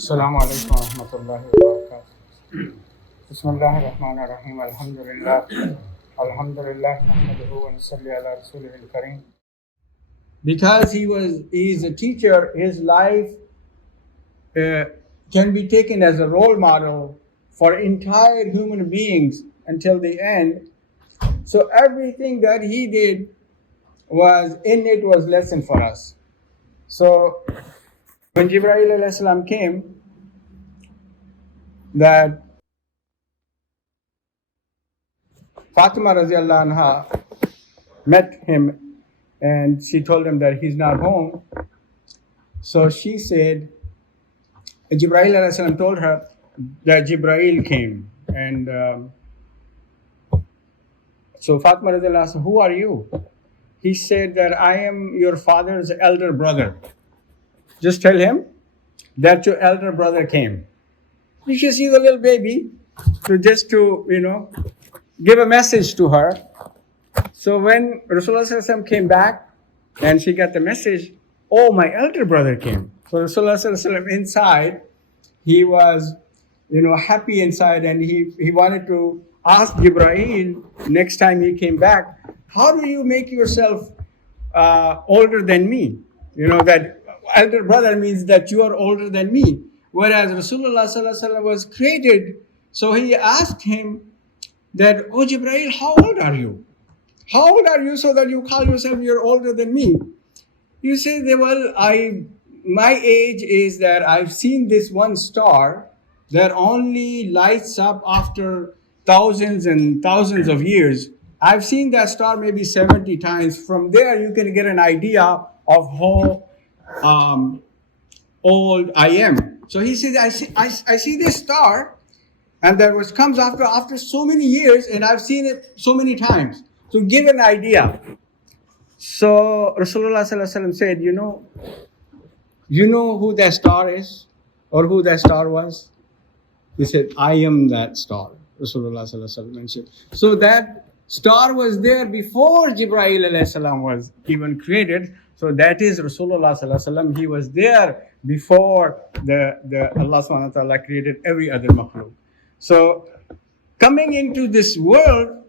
السلام عليكم ورحمة الله وبركاته. بسم الله الرحمن الرحيم. الحمد لله نحمده ونصلي على رسوله الكريم. Because he is a teacher, his life can be taken as a role model for entire human beings until the end. So everything that he did was lesson for us. So when Jibreel alayhi salam came, that Fatima radiallahu anha met him and she told him that he's not home. So she said, Jibreel alayhi salam told her that Jibreel came. And so Fatima radiallahu anha said, who are you? He said that I am your father's elder brother. Just tell him that your elder brother came. You should see the little baby to give a message to her. So when Rasulullah sallallahu alaihi wasallam came back and she got the message, oh, my elder brother came. So Rasulullah sallallahu alaihi wasallam inside, he was, happy inside, and he wanted to ask Jibreel next time he came back, how do you make yourself older than me? That elder brother means that you are older than me. Whereas Rasulullah sallallahu alaihi wasallam was created, so he asked him that, oh Jibreel, how old are you? How old are you so that you call yourself you're older than me? You say, well, my age is that I've seen this one star that only lights up after thousands and thousands of years. I've seen that star maybe 70 times. From there, you can get an idea of how old I am. So he said, I see this star, and that comes after so many years, and I've seen it so many times. To give an idea. So Rasulullah sallallahu alaihi wasallam said, you know who that star is, or who that star was? He said, I am that star. Rasulullah sallallahu alaihi wasallam mentioned. So that star was there before Jibreel alayhi salam was even created. So that is Rasulullah sallallahu alaihi wasallam. He was there before the Allah subhanahu wa ta'ala created every other makhluk. So coming into this world,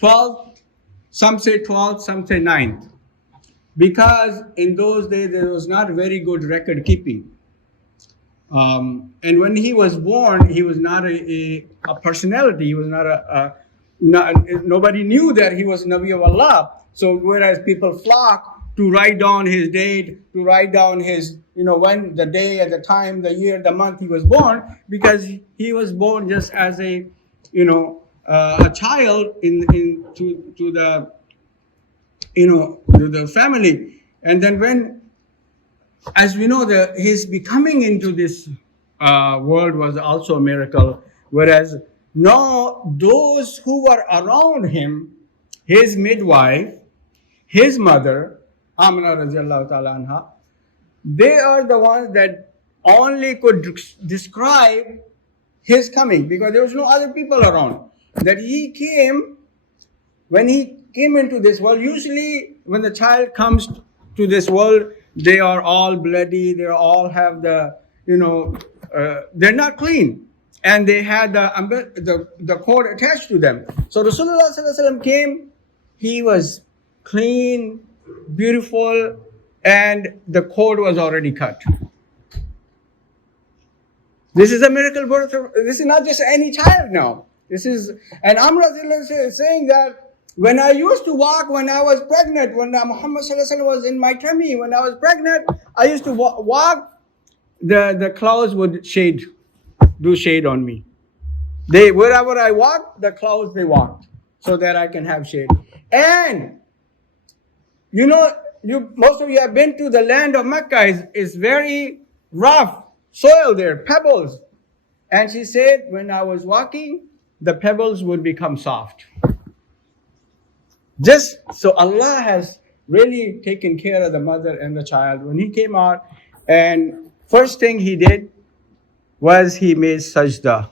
12th, some say 12th, some say 9th. Because in those days there was not very good record keeping. And when he was born, he was not a personality. He was nobody knew that he was Nabi of Allah. So whereas people flock to write down his date, to write down his, when, the day, at the time, the year, the month he was born, because he was born just as a child to the family. And then when, as we know, his becoming into this world was also a miracle. Whereas now those who were around him, his midwife, his mother, Amina radiallahu ta'ala anha, they are the ones that only could describe his coming, because there was no other people around. That when he came into this world, usually when the child comes to this world, they are all bloody, they all have they're not clean. And they had the cord attached to them. So Rasulullah sallallahu alaihi wasallam came, he was clean, beautiful, and the cord was already cut. This is a miracle birth. This is not just any child now. And Amr is saying that when I used to walk, when I was pregnant, when Muhammad sallallahu alaihi wasallam was in my tummy, when I was pregnant, I used to walk, the clouds would do shade on me. Wherever I walked, the clouds, they walked, so that I can have shade. And, most of you have been to the land of Mecca. It's very rough soil there, pebbles. And she said, when I was walking, the pebbles would become soft. Just so Allah has really taken care of the mother and the child. When he came out, and first thing he did was he made sajda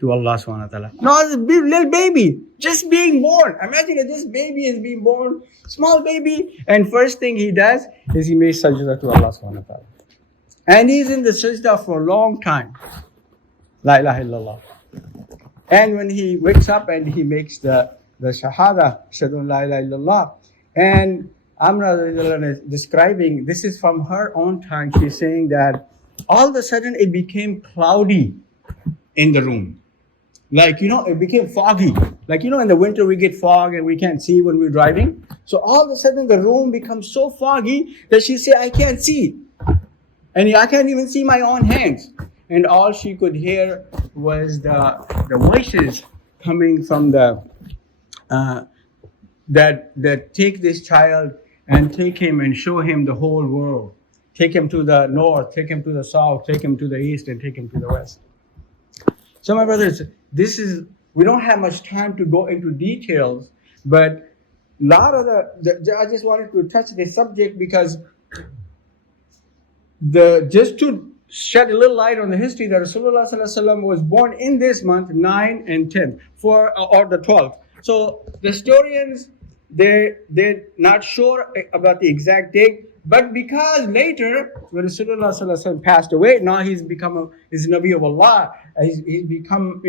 to Allah subhanahu wa ta'ala. No, it's a little baby, just being born. Imagine that this baby is being born, small baby, and first thing he does is he makes sajda to Allah subhanahu wa ta'ala. And he's in the sajda for a long time. La ilaha illallah. And when he wakes up and he makes the shahada, shadun la ilaha illallah, and Amra is describing, this is from her own tongue, she's saying that all of a sudden it became cloudy in the room. Like, it became foggy. Like, in the winter we get fog and we can't see when we're driving. So all of a sudden the room becomes so foggy that she said, I can't see. And I can't even see my own hands. And all she could hear was the voices coming from the that take this child and take him and show him the whole world. Take him to the north, take him to the south, take him to the east, and take him to the west. So my brothers, we don't have much time to go into details, but a lot of I just wanted to touch this subject because just to shed a little light on the history that Rasulullah Sallallahu Alaihi Wasallam was born in this month, 9 and 10, or the 12th. So the historians, they're not sure about the exact date, but because later, when Rasulullah Sallallahu Alaihi Wasallam passed away, now he's become he's Nabi of Allah. He's become,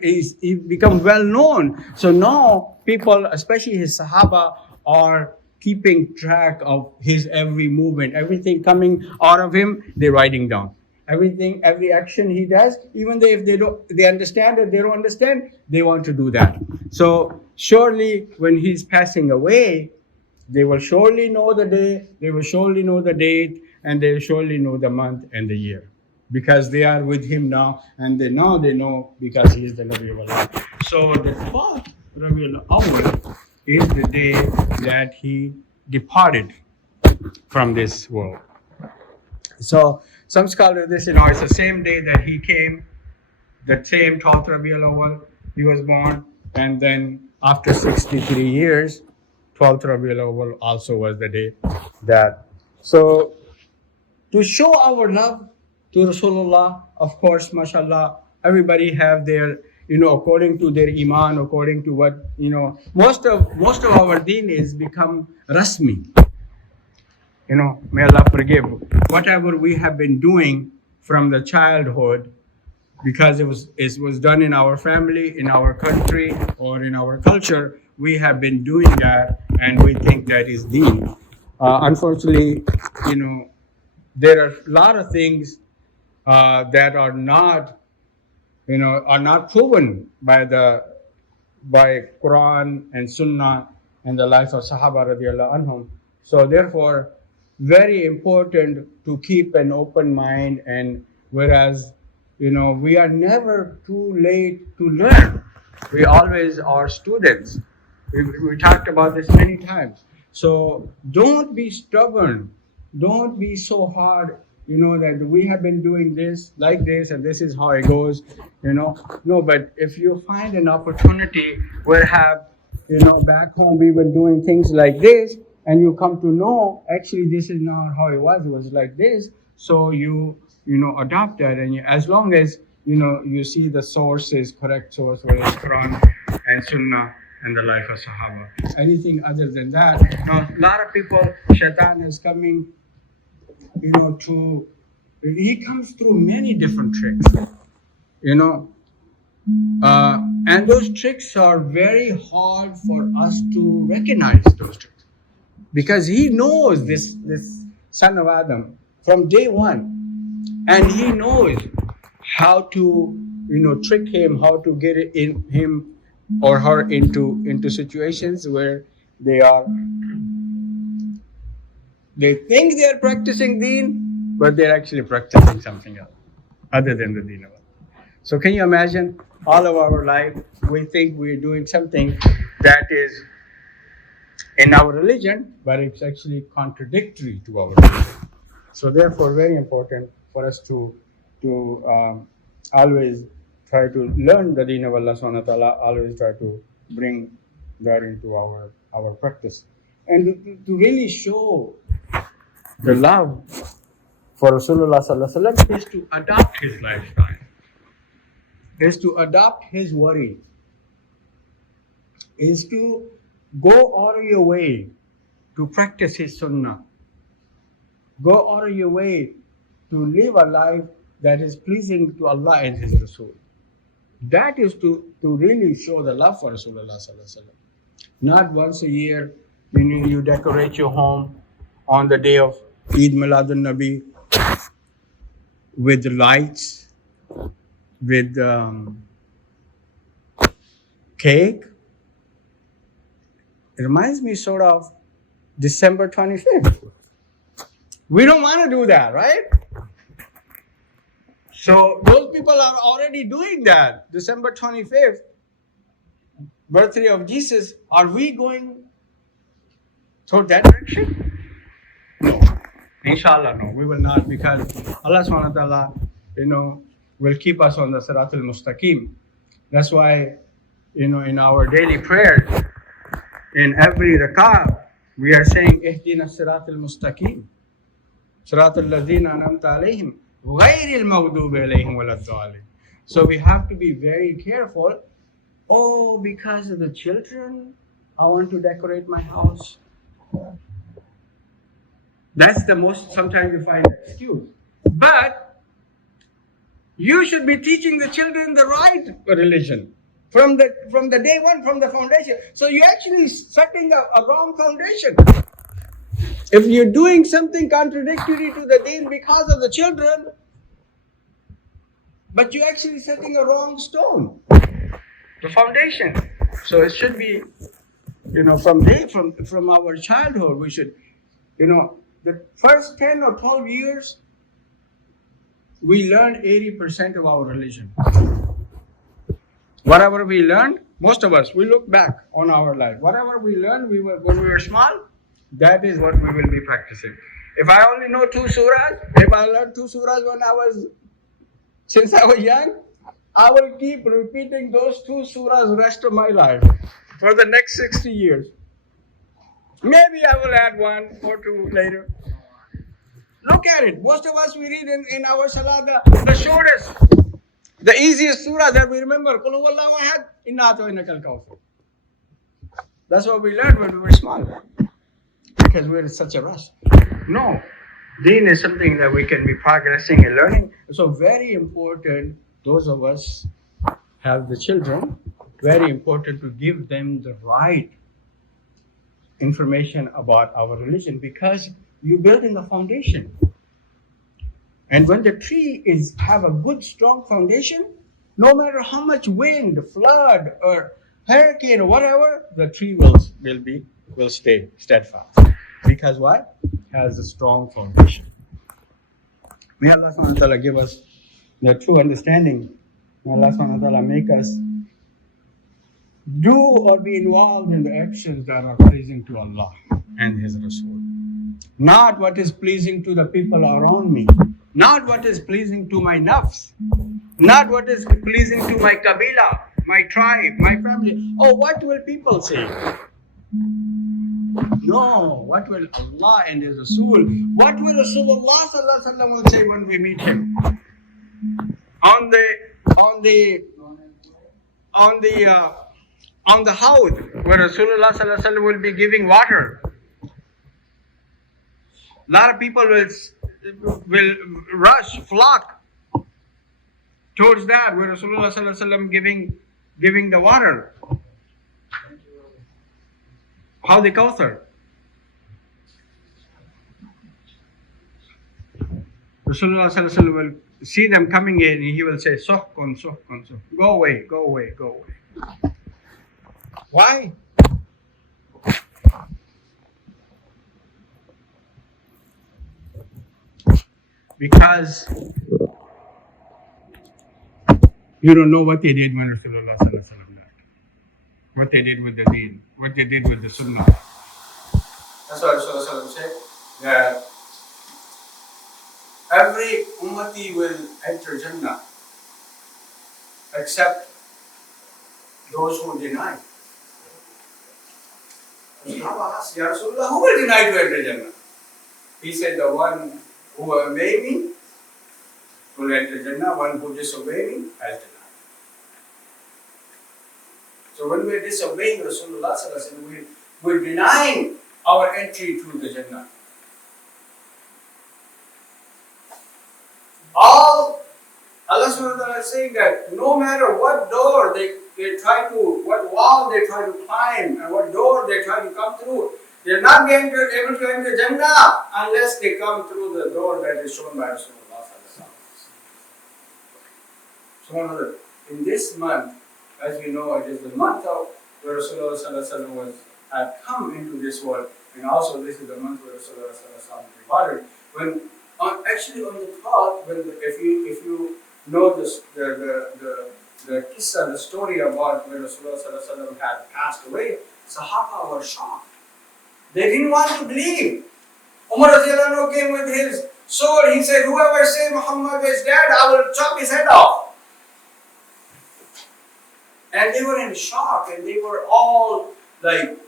he's become well known. So now people, especially his Sahaba, are keeping track of his every movement, everything coming out of him, they're writing down. Everything, every action he does, even though if they understand it, they don't understand, they want to do that. So surely when he's passing away, they will surely know the day, they will surely know the date, and they will surely know the month and the year. Because they are with him now, and they know because he is the Nabi of Allah. So the 12th Rabiul Awwal is the day that he departed from this world. So some scholars, it's the same day that he came, the same 12th Rabiul Awwal, he was born, and then after 63 years, 12th Rabiul Awwal also was the day that. So to show our love to Rasulullah, of course, mashallah, everybody have their, according to their iman, according to what, most of our deen is become rasmi. May Allah forgive whatever we have been doing from the childhood, because it was done in our family, in our country, or in our culture. We have been doing that, and we think that is deen. Unfortunately, there are a lot of things that are not proven by Quran and Sunnah and the life of Sahaba radiallahu anhum. So therefore, very important to keep an open mind, and whereas we are never too late to learn. We always are students. We talked about this many times. So don't be stubborn. Don't be so hard, that we have been doing this like this and this is how it goes, No, but if you find an opportunity where back home we were doing things like this, and you come to know, actually this is not how it was like this. So you adopt that, and as long as, you see the source is correct source, whether it's Quran and Sunnah and the life of Sahaba. Anything other than that, now a lot of people, Shaitan is coming, he comes through many different tricks, and those tricks are very hard for us to recognize those tricks, because he knows this son of Adam from day one, and he knows how to trick him, how to get it in him or her into situations where they think they are practicing deen, but they're actually practicing something else other than the deen of Allah. So can you imagine, all of our life we think we're doing something that is in our religion, but it's actually contradictory to our religion. So therefore, very important for us to always try to learn the deen of Allah subhanahu wa ta'ala, always try to bring that into our practice. And to really show the love for Rasulullah sallallahu alaihi wasallam is to adopt his lifestyle, is to adopt his worry, is to go out of your way to practice his sunnah. Go out of your way to live a life that is pleasing to Allah and His Rasul. That is to really show the love for Rasulullah sallallahu alaihi wasallam. Not once a year, you decorate your home on the day of Eid Miladun Nabi with lights, with cake. It reminds me sort of December 25th. We don't want to do that, right? So those people are already doing that. December 25th, birthday of Jesus. Are we going toward that direction? No. Inshallah, no. We will not, because Allah subhanahu wa ta'ala, will keep us on the Sirat al-Mustaqim. That's why, in our daily prayers, in every rak'ah, we are saying, Ihdina Sirat al-Mustaqim. Sirat al-Ladhina anamta alayhim. غَيْرِ الْمَغْضُوبِ عَلَيْهِمْ وَلَا الضَّالِّينَ. So we have to be very careful. Oh, because of the children, I want to decorate my house. That's the most, sometimes you find excuse. But you should be teaching the children the right religion from the day one, from the foundation. So you're actually setting a wrong foundation. If you're doing something contradictory to the deen because of the children, but you're actually setting a wrong stone, the foundation. So it should be, from our childhood, we should, the first 10 or 12 years, we learn 80% of our religion. Whatever we learned, most of us, we look back on our life. Whatever we learned when we were small, that is what we will be practicing. If I only know 2 surahs, if I learned 2 surahs since I was young, I will keep repeating those 2 surahs the rest of my life for the next 60 years. Maybe I will add 1 or 2 later. Look at it. Most of us, we read in our salah the shortest, the easiest surah that we remember. Qul huwallahu ahad, inna a'tainakal kawthar. That's what we learned when we were small, because we're in such a rush. No, deen is something that we can be progressing and learning. So very important, those of us have the children, very important to give them the right information about our religion, because you're building a foundation. And when the tree have a good, strong foundation, no matter how much wind, flood, or hurricane, or whatever, the tree will stay steadfast. Because why? It has a strong foundation. May Allah subhanahu wa ta'ala give us the true understanding. May Allah subhanahu wa ta'ala make us do or be involved in the actions that are pleasing to Allah and His Rasul. Not what is pleasing to the people around me. Not what is pleasing to my nafs. Not what is pleasing to my kabila, my tribe, my family. Oh, what will people say? No, what will Allah and His Rasul, what will Rasulullah sallallahu alaihi wasallam say when we meet him? On the house where Rasulullah sallallahu alaihi wasallam will be giving water. A lot of people will flock towards that where Rasulullah sallallahu alaihi wasallam giving the water. How the Kawthar. Rasulullah sallallahu alaihi wasallam will see them coming in, and he will say, "Suhkun, suhkun, suhkun. Go away, go away, go away." Why? Because you don't know what they did when Rasulullah sallallahu alaihi wasallam died. What they did with the deen, what they did with the sunnah. That's what Rasulullah sallallahu alaihi wasallam said, that every ummati will enter Jannah except those who deny. Sahaba asked, Ya Rasulullah, who will deny to enter Jannah? He said, the one who obey me will enter Jannah, one who disobey me has denied. So when we're disobeying Rasulullah sallallahu alaihi wasallam, we're denying our entry to the Jannah. subhanahu wa ta'ala is saying that no matter what door they try to, what wall they try to climb, and what door they try to come through, they're not going to able to enter Jannah unless they come through the door that is shown by Rasulullah sallallahu alaihi wasallam. So in this month, as we know, it is the month of where Rasulullah sallallahu alaihi wasallam had come into this world, and also this is the month where Rasulullah sallallahu alaihi wasallam departed. When actually on the 12th, if you know this, the kissa, the story about when Rasulullah sallallahu alaihi wasallam had passed away, Sahaba were shocked. They didn't want to believe. Umar radiallahu anhu came with his sword. He said, "Whoever says Muhammad is dead, I will chop his head off." And they were in shock, and they were all like,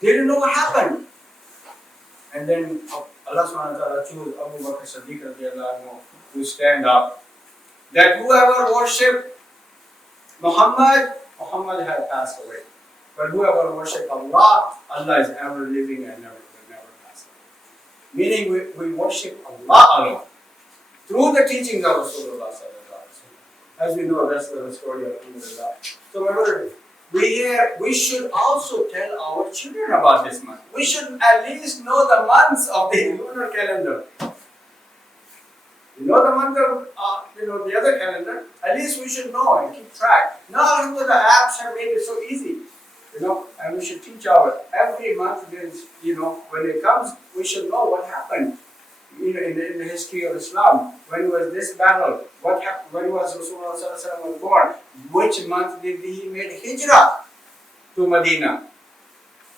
they didn't know what happened. And then Allah subhanahu wa ta'ala chose Abu Bakr Siddiq radiallahu anhu to stand up. That whoever worshipped Muhammad had passed away. But whoever worshipped Allah, Allah is ever living and will never pass away. Meaning we worship Allah alone. Through the teachings of Rasulullah sallallahu alaihi wasallam. As we know, that's the story of Alhamdulillah. So my brother, we should also tell our children about this month. We should at least know the months of the lunar calendar. You know the month of the other calendar. At least we should know and keep track. Now the apps have made it so easy. And we should teach every month. When it comes, we should know what happened. In the history of Islam, when was this battle? What happened? When was Rasulullah sallallahu alaihi wasallam was born? Which month did he make hijrah to Medina?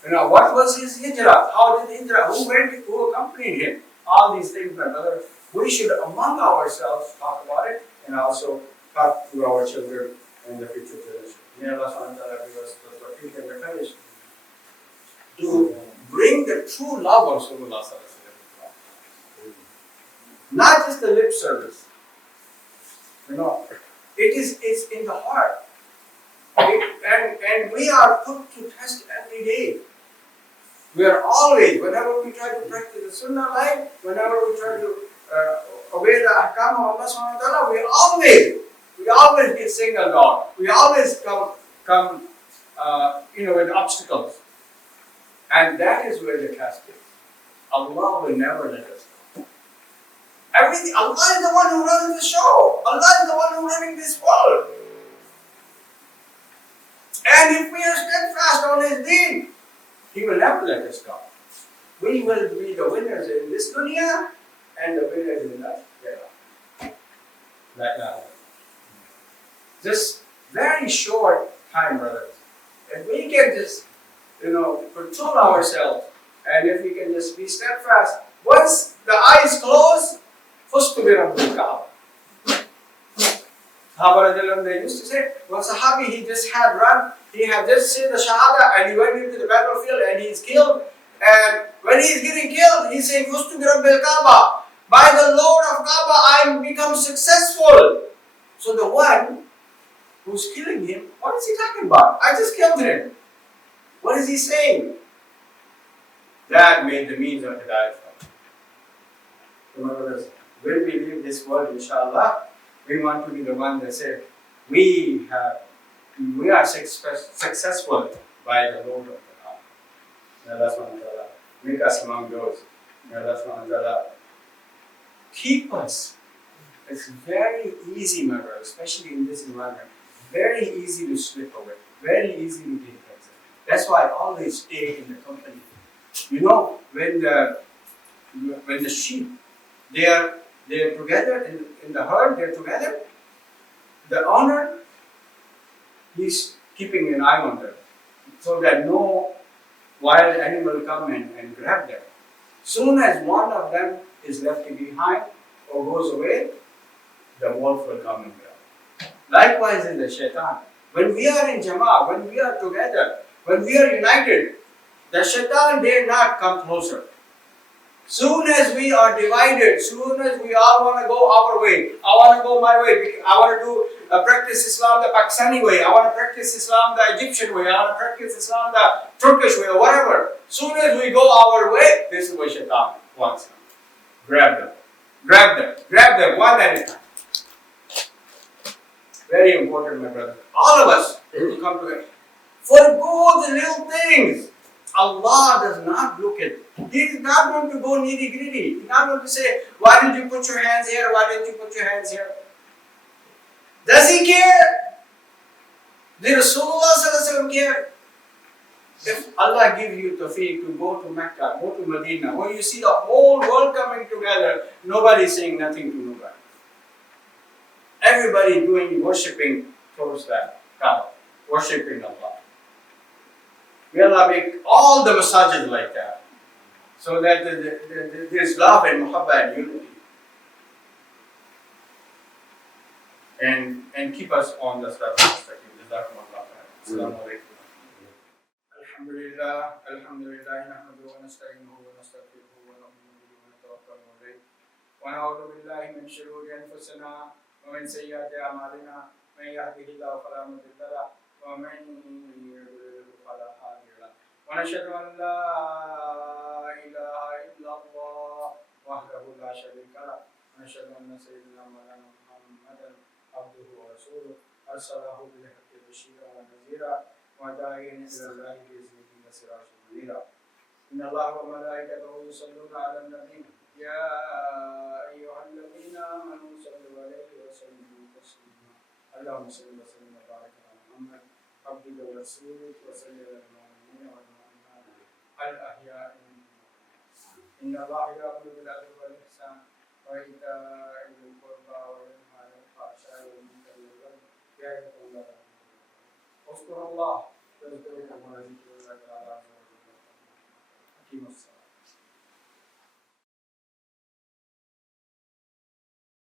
What was his hijrah? How did hijrah? Who accompanied him? All these things, my brother. We should among ourselves talk about it and also talk to our children and the future generation. May Allah subhanahu wa ta'ala give us the tawfiq and the courage to bring the true love of Rasulullah sallallahu alaihi wasallam. Not just the lip service. It's in the heart. And we are put to test every day. We are always, whenever we try to practice the sunnah life, whenever we try to obey the ahkam of Allah subhanahu wa ta'ala, we always get singled out. We always come with obstacles. And that is where the test is. Allah will never let us go. Everything, Allah is the one who runs the show. Allah is the one who is running this world. And if we are steadfast on His deen, He will never let us go. We will be the winners in this dunya and the winners in the hereafter. Like that. Just very short time, brothers. If we can just, control ourselves, and if we can just be steadfast, once the eyes close, فُسْتُ بِرَبِّ الْكَعْبَةِ. Sahaba, they used to say, one Sahabi, he just had run, he had just said the Shahada, and he went into the battlefield and he's killed. And when he's getting killed, he's saying, فُسْتُ بِرَبِّ الْكَعْبَةِ. By the Lord of Kaaba, I become successful. So the one who's killing him, what is he talking about? I just killed him. What is he saying? That made the means of Hidayah. Remember, when we leave this world, inshallah, we want to be the one that said, we are successful by the Lord of the Kaaba. May Allah subhanahu wa ta'ala make us among those. May Allah subhanahu wa ta'ala keep us. It's very easy, my brother, especially in this environment. Very easy to slip away. Very easy to get present. That's why I always stay in the company. When the sheep, they're together in the herd, they're together. The owner, he's keeping an eye on them so that no wild animal come and grab them. Soon as one of them is left behind or goes away, the wolf will come and grab. Likewise in the shaitan. When we are in Jama'ah, when we are together, when we are united, the shaitan dare not come closer. Soon as we are divided, soon as we all want to go our way, I want to go my way, I want to practice Islam the Pakistani way, I want to practice Islam the Egyptian way, I want to practice Islam the Turkish way, or whatever. Soon as we go our way, this is what shaitan wants. Grab them, one at a time. Very important, my brother. All of us to come together. Forgo the little things. Allah does not look at. He is not going to go nitty gritty. He's not going to say, why did you put your hands here? Why did you put your hands here? Does he care? Did Rasulullah care? If Allah gives you tawfiq to go to Mecca, go to Medina, when you see the whole world coming together, nobody is saying nothing to nobody. Everybody doing worshipping towards that God, worshipping Allah. May Allah make all the masajid like that, so that there's love and muhabba and unity. And keep us on the Sirat al-Mustaqim. Jazakumullah khairan. Assalamu alaikum. Alhamdulillah, nahmaduhu wa nasta'inuhu wa nastaghfiruhu wa nu'minu bihi wa natawakkalu alayhi. Wa na'udhu billahi min shururi anfusina wa min sayyiati a'malina. Man yahdihillahu fala mudilla lahu wa man yudlilhu fala hadiya lahu. Wa nashhadu an la ilaha illallah wahdahu la sharika lahu. Wa nashhadu anna sayyidina Muhammadan abduhu wa rasuluhu arsalahu bil haqqi bashiran wa nadhira wa da'iyan ila Allahi bi iznihi wa sirajan munira. Inna Allaha wa malaikatahu yusalluna 'alan nabiy ya ayyuhalladhina amanu sallu 'alaihi wa sallimu taslima. Allahumma salli wa sallim wa barik ala Muhammad abdika wa rasulika wa salli ala al-mu'minina wal mu'minat al-ahya'i minhum. Inna Allaha ya'muru bil 'adli wal ihsan wa ita'i dhil qurba wa yanha 'anil fahsha'i wal munkari wal baghi ya'idukum la'allakum اذكروا الله يذكركم ويذكر الله تعالى.